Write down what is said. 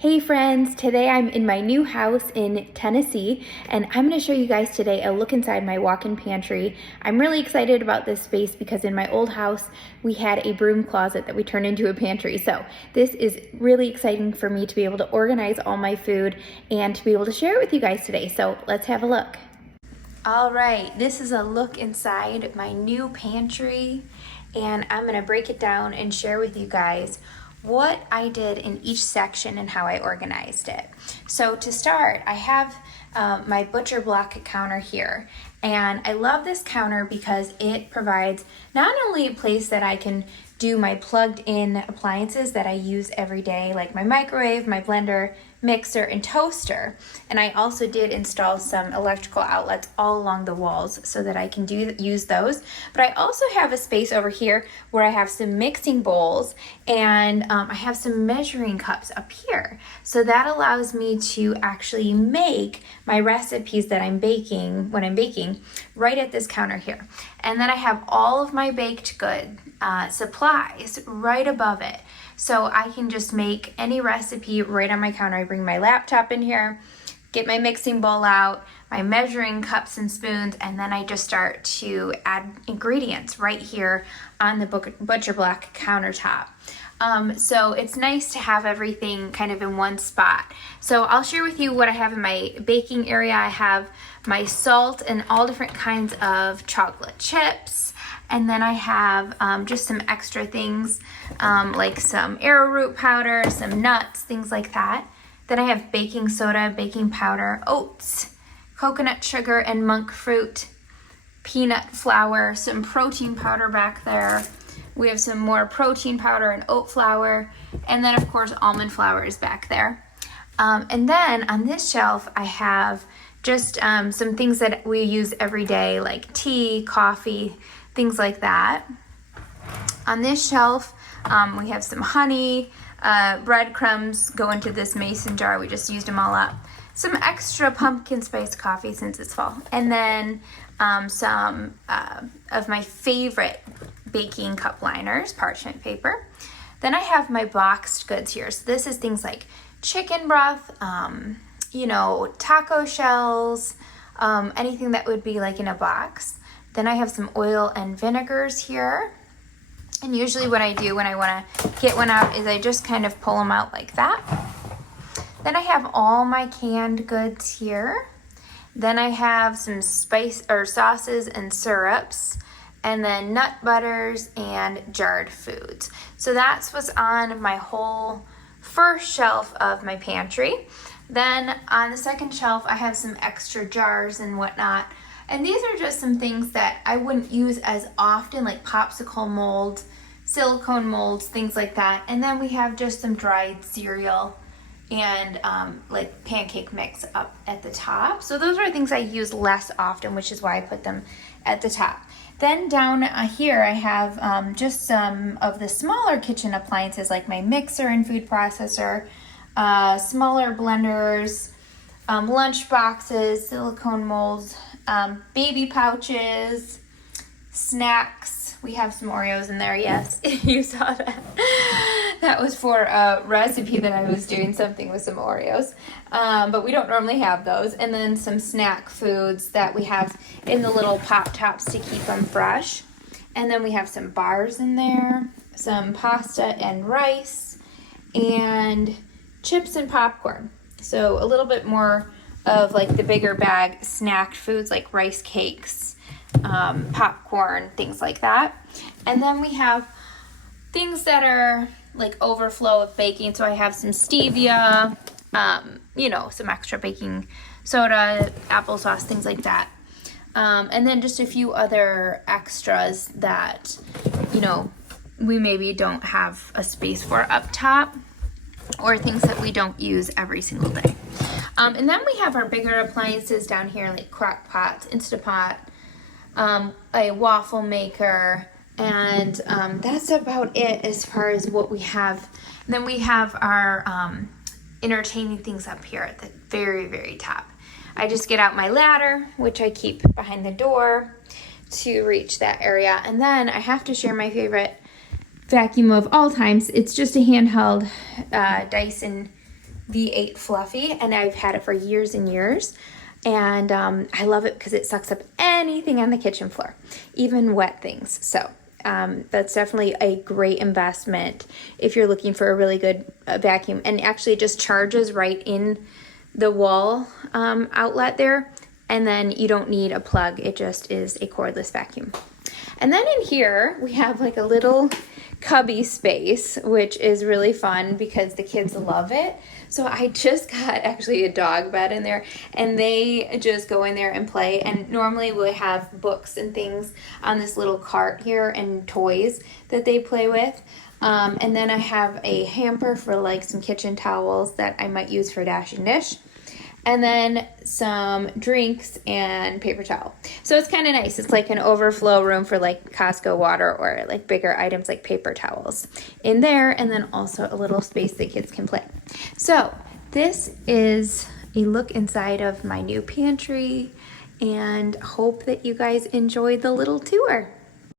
Hey friends, today I'm in my new house in Tennessee and I'm going to show you guys today a look inside my walk-in pantry. I'm really excited about this space because in my old house we had a broom closet that we turned into a pantry. So this is really exciting for me to be able to organize all my food and to be able to share it with you guys today. So let's have a look. All right, this is a look inside my new pantry and I'm going to break it down and share with you guys what I did in each section and how I organized it. So to start, I have my butcher block counter here, and I love this counter because it provides not only a place that I can do my plugged in appliances that I use every day, like my microwave, my blender, mixer, and toaster. And I also did install some electrical outlets all along the walls so that I can use those. But I also have a space over here where I have some mixing bowls and I have some measuring cups up here. So that allows me to actually make my recipes that I'm baking, when I'm baking, right at this counter here. And then I have all of my baked good supplies right above it. So I can just make any recipe right on my counter. I bring my laptop in here, get my mixing bowl out, my measuring cups and spoons, and then I just start to add ingredients right here on the butcher block countertop. So it's nice to have everything kind of in one spot. So I'll share with you what I have in my baking area. I have my salt and all different kinds of chocolate chips. And then I have just some extra things like some arrowroot powder, some nuts, things like that. Then I have baking soda, baking powder, oats, coconut sugar and monk fruit, peanut flour, some protein powder back there. We have some more protein powder and oat flour. And then of course almond flour is back there. And then on this shelf I have just some things that we use every day like tea, coffee, things like that. On this shelf, we have some honey, breadcrumbs go into this mason jar. We just used them all up. Some extra pumpkin spice coffee since it's fall. And then some of my favorite baking cup liners, parchment paper. Then I have my boxed goods here. So this is things like chicken broth, taco shells, anything that would be like in a box. Then I have some oil and vinegars here. And usually what I do when I want to get one out is I just kind of pull them out like that. Then I have all my canned goods here. Then I have some spice or sauces and syrups, and then nut butters and jarred foods. So that's what's on my whole first shelf of my pantry. Then on the second shelf, I have some extra jars and whatnot. And these are just some things that I wouldn't use as often, like popsicle molds, silicone molds, things like that. And then we have just some dried cereal and like pancake mix up at the top. So those are things I use less often, which is why I put them at the top. Then down here I have just some of the smaller kitchen appliances like my mixer and food processor, smaller blenders, lunch boxes, silicone molds, baby pouches, snacks. We have some Oreos in there, yes. You saw that. That was for a recipe that I was doing, something with some Oreos. But we don't normally have those. And then some snack foods that we have in the little pop tops to keep them fresh. And then we have some bars in there, some pasta and rice, and chips and popcorn. So a little bit more of like the bigger bag snack foods like rice cakes, popcorn, things like that. And then we have things that are like overflow of baking. So I have some stevia, some extra baking soda, applesauce, things like that. And then just a few other extras that, we maybe don't have a space for up top, or things that we don't use every single day. And then we have our bigger appliances down here like crock pots, Instapot, a waffle maker, and that's about it as far as what we have. And then we have our entertaining things up here at the very, very top. I just get out my ladder, which I keep behind the door to reach that area. And then I have to share my favorite vacuum of all times. It's just a handheld Dyson V8 Fluffy, and I've had it for years and years. And I love it because it sucks up anything on the kitchen floor, even wet things. So that's definitely a great investment if you're looking for a really good vacuum. And actually it just charges right in the wall outlet there, and then you don't need a plug. It just is a cordless vacuum. And then in here we have like a little cubby space, which is really fun because the kids love it. So I just got actually a dog bed in there, and they just go in there and play. And normally we have books and things on this little cart here and toys that they play with. And then I have a hamper for like some kitchen towels that I might use for Dash and Dish. And then some drinks and paper towel. So it's kind of nice. It's like an overflow room for like Costco water or like bigger items like paper towels in there. And then also a little space that kids can play. So this is a look inside of my new pantry, and hope that you guys enjoyed the little tour.